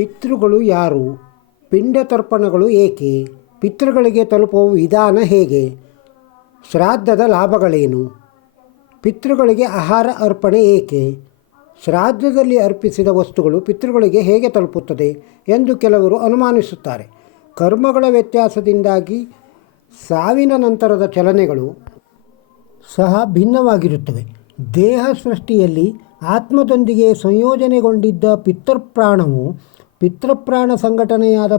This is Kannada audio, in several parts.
ಪಿತೃಗಳು ಯಾರು? ಪಿಂಡ ತರ್ಪಣಗಳು ಏಕೆ? ಪಿತೃಗಳಿಗೆ ತಲುಪುವ ವಿಧಾನ ಹೇಗೆ? ಶ್ರಾದ್ದದ ಲಾಭಗಳೇನು? ಪಿತೃಗಳಿಗೆ ಆಹಾರ ಅರ್ಪಣೆ ಏಕೆ? ಶ್ರಾದ್ದದಲ್ಲಿ ಅರ್ಪಿಸಿದ ವಸ್ತುಗಳು ಪಿತೃಗಳಿಗೆ ಹೇಗೆ ತಲುಪುತ್ತದೆ ಎಂದು ಕೆಲವರು ಅನುಮಾನಿಸುತ್ತಾರೆ. ಕರ್ಮಗಳ ವ್ಯತ್ಯಾಸದಿಂದಾಗಿ ಸಾವಿನ ನಂತರದ ಚಲನೆಗಳು ಸಹ ಭಿನ್ನವಾಗಿರುತ್ತವೆ. ದೇಹ ಸೃಷ್ಟಿಯಲ್ಲಿ ಆತ್ಮದೊಂದಿಗೆ ಸಂಯೋಜನೆಗೊಂಡಿದ್ದ ಪಿತೃಪ್ರಾಣವು ಪಿತೃಪ್ರಾಣ ಸಂಘಟನೆಯಾದ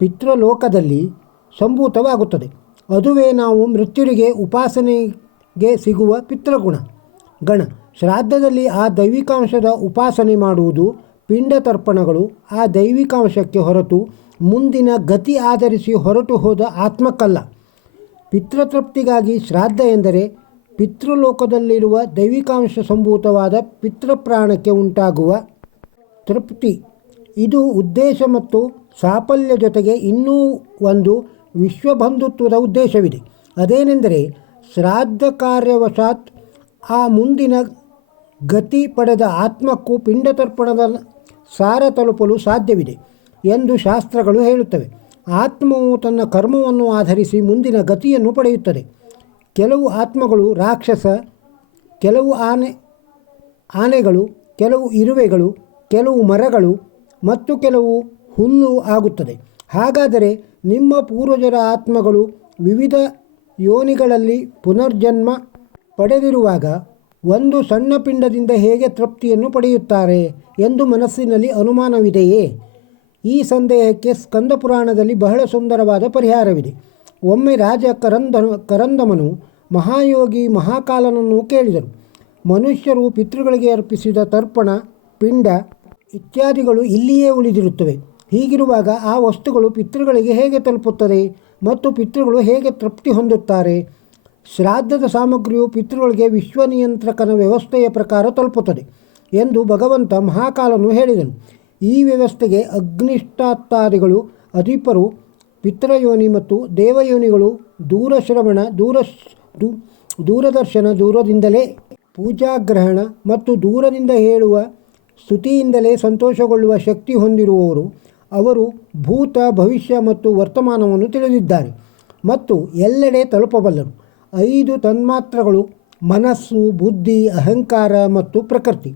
ಪಿತೃಲೋಕದಲ್ಲಿ ಸಂಭೂತವಾಗುತ್ತದೆ. ಅದುವೇ ನಾವು ಮೃತ್ಯುರಿಗೆ ಉಪಾಸನೆಗೆ ಸಿಗುವ ಗಣ. ಶ್ರಾದ್ದದಲ್ಲಿ ಆ ದೈವಿಕಾಂಶದ ಉಪಾಸನೆ ಮಾಡುವುದು ಪಿಂಡ ತರ್ಪಣಗಳು. ಆ ದೈವಿಕಾಂಶಕ್ಕೆ ಹೊರತು ಮುಂದಿನ ಗತಿ ಆಧರಿಸಿ ಹೊರಟು ಹೋದ ಆತ್ಮಕ್ಕಲ್ಲ. ಪಿತೃತೃಪ್ತಿಗಾಗಿ ಶ್ರಾದ್ದ ಎಂದರೆ ಪಿತೃಲೋಕದಲ್ಲಿರುವ ದೈವಿಕಾಂಶ ಸಂಭೂತವಾದ ಪಿತೃಪ್ರಾಣಕ್ಕೆ ಉಂಟಾಗುವ ತೃಪ್ತಿ. ಇದು ಉದ್ದೇಶ ಮತ್ತು ಸಾಫಲ್ಯ ಜೊತೆಗೆ ಇನ್ನೂ ಒಂದು ವಿಶ್ವಬಂಧುತ್ವದ ಉದ್ದೇಶವಿದೆ. ಅದೇನೆಂದರೆ ಶ್ರಾದ್ದ ಕಾರ್ಯವಶಾತ್ ಆ ಮುಂದಿನ ಗತಿ ಪಡೆದ ಆತ್ಮಕ್ಕೂ ಪಿಂಡತರ್ಪಣದ ಸಾರ ತಲುಪಲು ಸಾಧ್ಯವಿದೆ ಎಂದು ಶಾಸ್ತ್ರಗಳು ಹೇಳುತ್ತವೆ. ಆತ್ಮವು ತನ್ನ ಕರ್ಮವನ್ನು ಆಧರಿಸಿ ಮುಂದಿನ ಗತಿಯನ್ನು ಪಡೆಯುತ್ತದೆ. ಕೆಲವು ಆತ್ಮಗಳು ರಾಕ್ಷಸ, ಕೆಲವು ಆನೆಗಳು, ಕೆಲವು ಇರುವೆಗಳು, ಕೆಲವು ಮರಗಳು ಮತ್ತು ಕೆಲವು ಹುಲ್ಲು ಆಗುತ್ತದೆ. ಹಾಗಾದರೆ ನಿಮ್ಮ ಪೂರ್ವಜರ ಆತ್ಮಗಳು ವಿವಿಧ ಯೋನಿಗಳಲ್ಲಿ ಪುನರ್ಜನ್ಮ ಪಡೆದಿರುವಾಗ ಒಂದು ಸಣ್ಣ ಪಿಂಡದಿಂದ ಹೇಗೆ ತೃಪ್ತಿಯನ್ನು ಪಡೆಯುತ್ತಾರೆ ಎಂದು ಮನಸ್ಸಿನಲ್ಲಿ ಅನುಮಾನವಿದೆಯೇ? ಈ ಸಂದೇಹಕ್ಕೆ ಸ್ಕಂದ ಪುರಾಣದಲ್ಲಿ ಬಹಳ ಸುಂದರವಾದ ಪರಿಹಾರವಿದೆ. ಒಮ್ಮೆ ರಾಜ ಕರಂದಮನು ಮಹಾಯೋಗಿ ಮಹಾಕಾಲನನ್ನು ಕೇಳಿದರು. ಮನುಷ್ಯರು ಪಿತೃಗಳಿಗೆ ಅರ್ಪಿಸಿದ ತರ್ಪಣ, ಪಿಂಡ ಇತ್ಯಾದಿಗಳು ಇಲ್ಲಿಯೇ ಉಳಿದಿರುತ್ತವೆ. ಹೀಗಿರುವಾಗ ಆ ವಸ್ತುಗಳು ಪಿತೃಗಳಿಗೆ ಹೇಗೆ ತಲುಪುತ್ತದೆ ಮತ್ತು ಪಿತೃಗಳು ಹೇಗೆ ತೃಪ್ತಿ ಹೊಂದುತ್ತಾರೆ? ಶ್ರಾದ್ದದ ಸಾಮಗ್ರಿಯು ಪಿತೃಗಳಿಗೆ ವಿಶ್ವನಿಯಂತ್ರಕನ ವ್ಯವಸ್ಥೆಯ ಪ್ರಕಾರ ತಲುಪುತ್ತದೆ ಎಂದು ಭಗವಂತ ಮಹಾಕಾಲನು ಹೇಳಿದನು. ಈ ವ್ಯವಸ್ಥೆಗೆ ಅಗ್ನಿಷ್ಠಾತ್ತಾದಿಗಳು ಅಧಿಪರು, ಪಿತೃಯೋನಿ ಮತ್ತು ದೇವಯೋನಿಗಳು ದೂರಶ್ರವಣ, ದೂರದರ್ಶನ, ದೂರದಿಂದಲೇ ಪೂಜಾಗ್ರಹಣ ಮತ್ತು ದೂರದಿಂದ ಹೇಳುವ ಸ್ತುತಿಯಿಂದಲೇ ಸಂತೋಷಗೊಳ್ಳುವ ಶಕ್ತಿ ಹೊಂದಿರುವವರು. ಅವರು ಭೂತ, ಭವಿಷ್ಯ ಮತ್ತು ವರ್ತಮಾನವನ್ನು ತಿಳಿದಿದ್ದಾರೆ ಮತ್ತು ಎಲ್ಲೆಡೆ ತಲುಪಬಲ್ಲರು. 5 ತನ್ಮಾತ್ರಗಳು ಮನಸ್ಸು, ಬುದ್ಧಿ, ಅಹಂಕಾರ ಮತ್ತು ಪ್ರಕೃತಿ.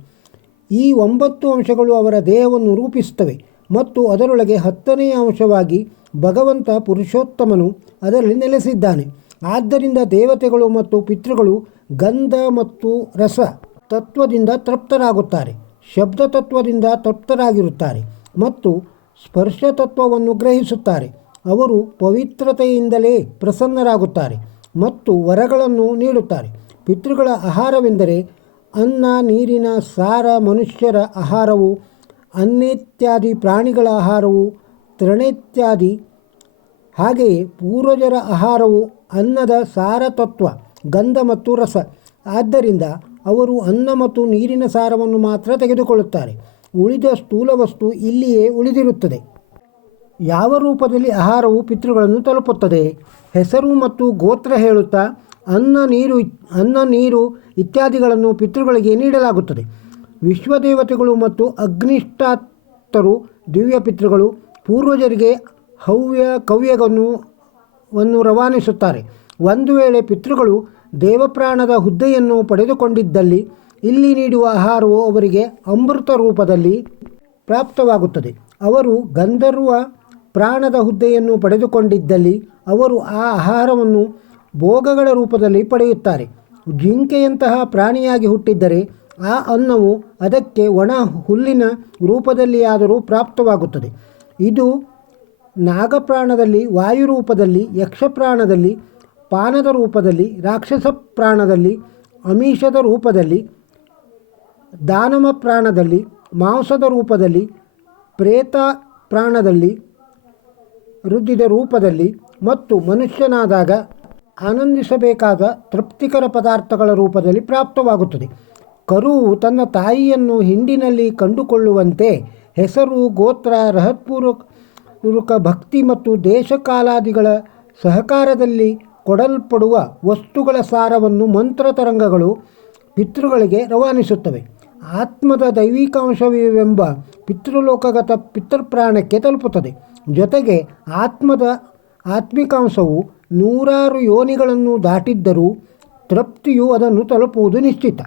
ಈ 9 ಅಂಶಗಳು ಅವರ ದೇಹವನ್ನು ರೂಪಿಸುತ್ತವೆ ಮತ್ತು ಅದರೊಳಗೆ 10ನೇ ಅಂಶವಾಗಿ ಭಗವಂತ ಪುರುಷೋತ್ತಮನು ಅದರಲ್ಲಿ ನೆಲೆಸಿದ್ದಾನೆ. ಆದ್ದರಿಂದ ದೇವತೆಗಳು ಮತ್ತು ಪಿತೃಗಳು ಗಂಧ ಮತ್ತು ರಸ ತತ್ವದಿಂದ ತೃಪ್ತರಾಗುತ್ತಾರೆ, ಶಬ್ದ ತತ್ವದಿಂದ ತೃಪ್ತರಾಗಿರುತ್ತಾರೆ ಮತ್ತು ಸ್ಪರ್ಶ ತತ್ವವನ್ನು ಗ್ರಹಿಸುತ್ತಾರೆ. ಅವರು ಪವಿತ್ರತೆಯಿಂದಲೇ ಪ್ರಸನ್ನರಾಗುತ್ತಾರೆ ಮತ್ತು ವರಗಳನ್ನು ನೀಡುತ್ತಾರೆ. ಪಿತೃಗಳ ಆಹಾರವೆಂದರೆ ಅನ್ನ, ನೀರಿನ ಸಾರ, ಮನುಷ್ಯರ ಆಹಾರವು ಅನ್ನೇತ್ಯಾದಿ ಪ್ರಾಣಿಗಳ ಆಹಾರವು ತೃಣೇತ್ಯಾದಿ. ಹಾಗೆಯೇ ಪೂರ್ವಜರ ಆಹಾರವು ಅನ್ನದ ಸಾರ ತತ್ವ, ಗಂಧ ಮತ್ತು ರಸ. ಆದ್ದರಿಂದ ಅವರು ಅನ್ನ ಮತ್ತು ನೀರಿನ ಸಾರವನ್ನು ಮಾತ್ರ ತೆಗೆದುಕೊಳ್ಳುತ್ತಾರೆ. ಉಳಿದ ಸ್ಥೂಲ ವಸ್ತು ಇಲ್ಲಿಯೇ ಉಳಿದಿರುತ್ತದೆ. ಯಾವ ರೂಪದಲ್ಲಿ ಆಹಾರವು ಪಿತೃಗಳನ್ನು ತಲುಪುತ್ತದೆ? ಹೆಸರು ಮತ್ತು ಗೋತ್ರ ಹೇಳುತ್ತಾ ಅನ್ನ ನೀರು ಇತ್ಯಾದಿಗಳನ್ನು ಪಿತೃಗಳಿಗೆ ನೀಡಲಾಗುತ್ತದೆ. ವಿಶ್ವದೇವತೆಗಳು ಮತ್ತು ಅಗ್ನಿಷ್ಠಾತ್ತರು, ದಿವ್ಯ ಪಿತೃಗಳು ಪೂರ್ವಜರಿಗೆ ಕವ್ಯವನ್ನು ರವಾನಿಸುತ್ತಾರೆ. ಒಂದು ವೇಳೆ ಪಿತೃಗಳು ದೇವಪ್ರಾಣದ ಹುದ್ದೆಯನ್ನು ಪಡೆದುಕೊಂಡಿದ್ದಲ್ಲಿ ಇಲ್ಲಿ ನೀಡುವ ಆಹಾರವು ಅವರಿಗೆ ಅಮೃತ ರೂಪದಲ್ಲಿ ಪ್ರಾಪ್ತವಾಗುತ್ತದೆ. ಅವರು ಗಂಧರ್ವ ಪ್ರಾಣದ ಹುದ್ದೆಯನ್ನು ಪಡೆದುಕೊಂಡಿದ್ದಲ್ಲಿ ಅವರು ಆ ಆಹಾರವನ್ನು ಭೋಗಗಳ ರೂಪದಲ್ಲಿ ಪಡೆಯುತ್ತಾರೆ. ಜಿಂಕೆಯಂತಹ ಪ್ರಾಣಿಯಾಗಿ ಹುಟ್ಟಿದ್ದರೆ ಆ ಅನ್ನವು ಅದಕ್ಕೆ ಒಣ ಹುಲ್ಲಿನ ರೂಪದಲ್ಲಿಯಾದರೂ ಪ್ರಾಪ್ತವಾಗುತ್ತದೆ. ಇದು ನಾಗಪ್ರಾಣದಲ್ಲಿ, ವಾಯುರೂಪದಲ್ಲಿ, ಯಕ್ಷಪ್ರಾಣದಲ್ಲಿ, ಪಾನದ ರೂಪದಲ್ಲಿ, ರಾಕ್ಷಸ ಪ್ರಾಣದಲ್ಲಿ, ಅಮೀಷದ ರೂಪದಲ್ಲಿ, ದಾನವ ಪ್ರಾಣದಲ್ಲಿ, ಮಾಂಸದ ರೂಪದಲ್ಲಿ, ಪ್ರೇತ ಪ್ರಾಣದಲ್ಲಿ, ರುದ್ಧಿದ ರೂಪದಲ್ಲಿ ಮತ್ತು ಮನುಷ್ಯನಾದಾಗ ಆನಂದಿಸಬೇಕಾದ ತೃಪ್ತಿಕರ ಪದಾರ್ಥಗಳ ರೂಪದಲ್ಲಿ ಪ್ರಾಪ್ತವಾಗುತ್ತದೆ. ಕರುವು ತನ್ನ ತಾಯಿಯನ್ನು ಹಿಂಡಿನಲ್ಲಿ ಕಂಡುಕೊಳ್ಳುವಂತೆ ಹೆಸರು, ಗೋತ್ರ, ರಹತ್ಪೂರ್ವಕ ಭಕ್ತಿ ಮತ್ತು ದೇಶಕಾಲಾದಿಗಳ ಸಹಕಾರದಲ್ಲಿ ಕೊಡಲ್ಪಡುವ ವಸ್ತುಗಳ ಸಾರವನ್ನು ಮಂತ್ರ ತರಂಗಗಳು ಪಿತೃಗಳಿಗೆ ರವಾನಿಸುತ್ತವೆ. ಆತ್ಮದ ದೈವಿಕಾಂಶವೆಂಬ ಪಿತೃಲೋಕಗತ ಪಿತೃಪ್ರಾಣಕ್ಕೆ ತಲುಪುತ್ತದೆ. ಜೊತೆಗೆ ಆತ್ಮಿಕಾಂಶವು 100 ಯೋನಿಗಳನ್ನು ದಾಟಿದ್ದರೂ ತೃಪ್ತಿಯು ಅದನ್ನು ತಲುಪುವುದು ನಿಶ್ಚಿತ.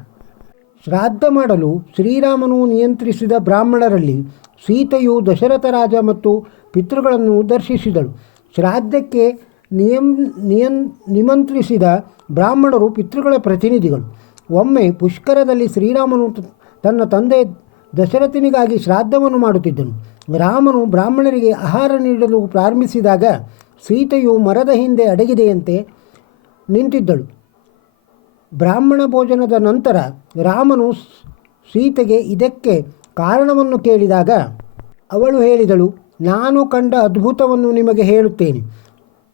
ಶ್ರಾದ್ದ ಮಾಡಲು ಶ್ರೀರಾಮನು ನಿಯಂತ್ರಿಸಿದ ಬ್ರಾಹ್ಮಣರಲ್ಲಿ ಸೀತೆಯು ದಶರಥ ರಾಜ ಮತ್ತು ಪಿತೃಗಳನ್ನು ದರ್ಶಿಸಿದಳು. ಶ್ರಾದ್ದಕ್ಕೆ ನಿಮಂತ್ರಿಸಿದ ಬ್ರಾಹ್ಮಣರು ಪಿತೃಗಳ ಪ್ರತಿನಿಧಿಗಳು. ಒಮ್ಮೆ ಪುಷ್ಕರದಲ್ಲಿ ಶ್ರೀರಾಮನು ತನ್ನ ತಂದೆ ದಶರಥನಿಗಾಗಿ ಶ್ರಾದ್ದವನ್ನು ಮಾಡುತ್ತಿದ್ದನು. ರಾಮನು ಬ್ರಾಹ್ಮಣರಿಗೆ ಆಹಾರ ನೀಡಲು ಪ್ರಾರಂಭಿಸಿದಾಗ ಸೀತೆಯು ಮರದ ಹಿಂದೆ ಅಡಗಿದೆಯಂತೆ ನಿಂತಿದ್ದಳು. ಬ್ರಾಹ್ಮಣ ಭೋಜನದ ನಂತರ ರಾಮನು ಸೀತೆಗೆ ಇದಕ್ಕೆ ಕಾರಣವನ್ನು ಕೇಳಿದಾಗ ಅವಳು ಹೇಳಿದಳು, ನಾನು ಕಂಡ ಅದ್ಭುತವನ್ನು ನಿಮಗೆ ಹೇಳುತ್ತೇನೆ.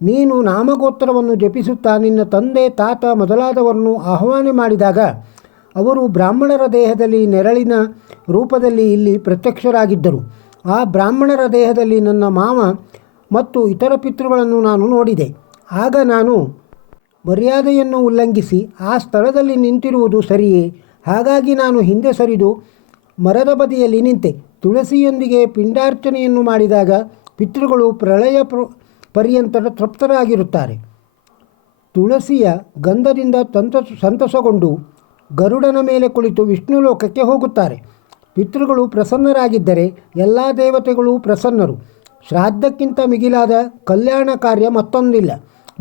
ನೀನು ನಾಮಗೋತ್ರವನ್ನು ಜಪಿಸುತ್ತಾ ನಿನ್ನ ತಂದೆ ತಾತ ಮೊದಲಾದವರನ್ನು ಆಹ್ವಾನ ಮಾಡಿದಾಗ ಅವರು ಬ್ರಾಹ್ಮಣರ ದೇಹದಲ್ಲಿ ನೆರಳಿನ ರೂಪದಲ್ಲಿ ಇಲ್ಲಿ ಪ್ರತ್ಯಕ್ಷರಾಗಿದ್ದರು. ಆ ಬ್ರಾಹ್ಮಣರ ದೇಹದಲ್ಲಿ ನನ್ನ ಮಾವ ಮತ್ತು ಇತರ ಪಿತೃಗಳನ್ನು ನಾನು ನೋಡಿದೆ. ಆಗ ನಾನು ಮರ್ಯಾದೆಯನ್ನು ಉಲ್ಲಂಘಿಸಿ ಆ ಸ್ಥಳದಲ್ಲಿ ನಿಂತಿರುವುದು ಸರಿಯೇ? ಹಾಗಾಗಿ ನಾನು ಹಿಂದೆ ಸರಿದು ಮರದ ಬದಿಯಲ್ಲಿ ನಿಂತೆ. ತುಳಸಿಯೊಂದಿಗೆ ಪಿಂಡಾರ್ಚನೆಯನ್ನು ಮಾಡಿದಾಗ ಪಿತೃಗಳು ಪ್ರಳಯ ಪರ್ಯಂತ ತೃಪ್ತರಾಗಿರುತ್ತಾರೆ. ತುಳಸಿಯ ಗಂಧದಿಂದ ಸಂತಸಗೊಂಡು ಗರುಡನ ಮೇಲೆ ಕುಳಿತು ವಿಷ್ಣು ಲೋಕಕ್ಕೆ ಹೋಗುತ್ತಾರೆ. ಪಿತೃಗಳು ಪ್ರಸನ್ನರಾಗಿದ್ದರೆ ಎಲ್ಲ ದೇವತೆಗಳು ಪ್ರಸನ್ನರು. ಶ್ರಾದ್ದಕ್ಕಿಂತ ಮಿಗಿಲಾದ ಕಲ್ಯಾಣ ಕಾರ್ಯ ಮತ್ತೊಂದಿಲ್ಲ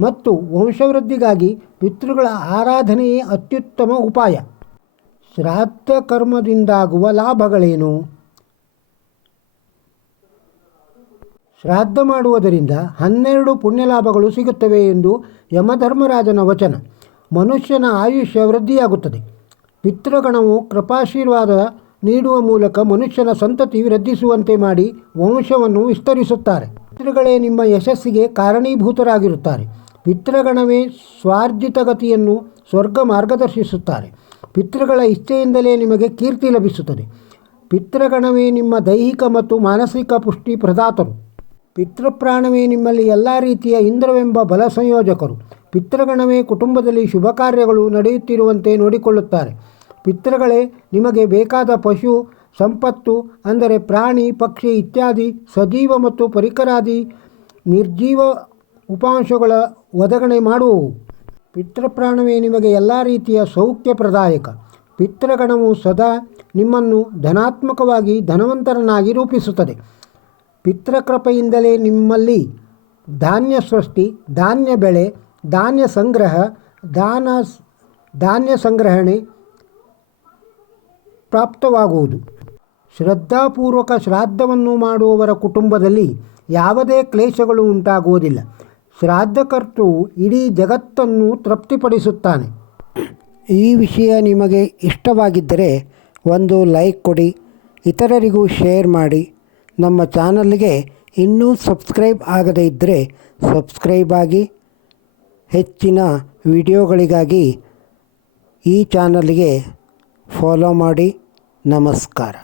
ಮತ್ತು ವಂಶವೃದ್ಧಿಗಾಗಿ ಪಿತೃಗಳ ಆರಾಧನೆಯೇ ಅತ್ಯುತ್ತಮ ಉಪಾಯ. ಶ್ರಾದ್ದ ಕರ್ಮದಿಂದಾಗುವ ಲಾಭಗಳೇನು? ಶ್ರಾದ್ದ ಮಾಡುವುದರಿಂದ 12 ಪುಣ್ಯಲಾಭಗಳು ಸಿಗುತ್ತವೆ ಎಂದು ಯಮಧರ್ಮರಾಜನ ವಚನ. ಮನುಷ್ಯನ ಆಯುಷ್ಯ ವೃದ್ಧಿಯಾಗುತ್ತದೆ. ಪಿತೃಗಣವು ಕೃಪಾಶೀರ್ವಾದ ನೀಡುವ ಮೂಲಕ ಮನುಷ್ಯನ ಸಂತತಿ ವೃದ್ಧಿಸುವಂತೆ ಮಾಡಿ ವಂಶವನ್ನು ವಿಸ್ತರಿಸುತ್ತಾರೆ. ಪಿತೃಗಳೇ ನಿಮ್ಮ ಯಶಸ್ಸಿಗೆ ಕಾರಣೀಭೂತರಾಗಿರುತ್ತಾರೆ. ಪಿತೃಗಣವೇ ಸ್ವಾರ್ಜಿತ ಗತಿಯನ್ನು ಸ್ವರ್ಗ ಮಾರ್ಗದರ್ಶಿಸುತ್ತಾರೆ. ಪಿತೃಗಳ ಇಚ್ಛೆಯಿಂದಲೇ ನಿಮಗೆ ಕೀರ್ತಿ ಲಭಿಸುತ್ತದೆ. ಪಿತೃಗಣವೇ ನಿಮ್ಮ ದೈಹಿಕ ಮತ್ತು ಮಾನಸಿಕ ಪುಷ್ಟಿ ಪ್ರದಾತರು. ಪಿತೃಪ್ರಾಣವೇ ನಿಮ್ಮಲ್ಲಿ ಎಲ್ಲ ರೀತಿಯ ಇಂದ್ರವೆಂಬ ಬಲ ಸಂಯೋಜಕರು. ಪಿತೃಗಣವೇ ಕುಟುಂಬದಲ್ಲಿ ಶುಭ ಕಾರ್ಯಗಳು ನಡೆಯುತ್ತಿರುವಂತೆ ನೋಡಿಕೊಳ್ಳುತ್ತಾರೆ. ಪಿತೃಗಳೇ ನಿಮಗೆ ಬೇಕಾದ ಪಶು ಸಂಪತ್ತು ಅಂದರೆ ಪ್ರಾಣಿ ಪಕ್ಷಿ ಇತ್ಯಾದಿ ಸಜೀವ ಮತ್ತು ಪರಿಕರಾದಿ ನಿರ್ಜೀವ ಉಪಾಂಶಗಳ ಒದಗಣೆ ಮಾಡುವವು. ಪಿತೃಪ್ರಾಣವೇ ನಿಮಗೆ ಎಲ್ಲ ರೀತಿಯ ಸೌಖ್ಯ ಪ್ರದಾಯಕ. ಪಿತೃಗಣವು ಸದಾ ನಿಮ್ಮನ್ನು ಧನಾತ್ಮಕವಾಗಿ ಧನವಂತರನ್ನಾಗಿ ರೂಪಿಸುತ್ತದೆ. ಪಿತೃಕೃಪೆಯಿಂದಲೇ ನಿಮ್ಮಲ್ಲಿ ಧಾನ್ಯ ಸೃಷ್ಟಿ, ಧಾನ್ಯ ಬೆಳೆ, ಧಾನ್ಯ ಸಂಗ್ರಹ, ಧಾನ್ಯ ಸಂಗ್ರಹಣೆ ಪ್ರಾಪ್ತವಾಗುವುದು. ಶ್ರದ್ಧಾಪೂರ್ವಕ ಶ್ರಾದ್ದವನ್ನು ಮಾಡುವವರ ಕುಟುಂಬದಲ್ಲಿ ಯಾವುದೇ ಕ್ಲೇಶಗಳು ಉಂಟಾಗುವುದಿಲ್ಲ. ಶ್ರಾದ್ದಕರ್ತೃವು ಇಡೀ ಜಗತ್ತನ್ನು ತೃಪ್ತಿಪಡಿಸುತ್ತಾನೆ. ಈ ವಿಷಯ ನಿಮಗೆ ಇಷ್ಟವಾಗಿದ್ದರೆ ಒಂದು ಲೈಕ್ ಕೊಡಿ, ಇತರರಿಗೂ ಶೇರ್ ಮಾಡಿ. ನಮ್ಮ ಚಾನಲ್ಗೆ ಇನ್ನೂ ಸಬ್ಸ್ಕ್ರೈಬ್ ಆಗದೇ ಇದ್ದರೆ ಸಬ್ಸ್ಕ್ರೈಬ್ ಆಗಿ. ಹೆಚ್ಚಿನ ವಿಡಿಯೋಗಳಿಗಾಗಿ ಈ ಚಾನಲ್ಗೆ ಫಾಲೋ ಮಾಡಿ. ನಮಸ್ಕಾರ.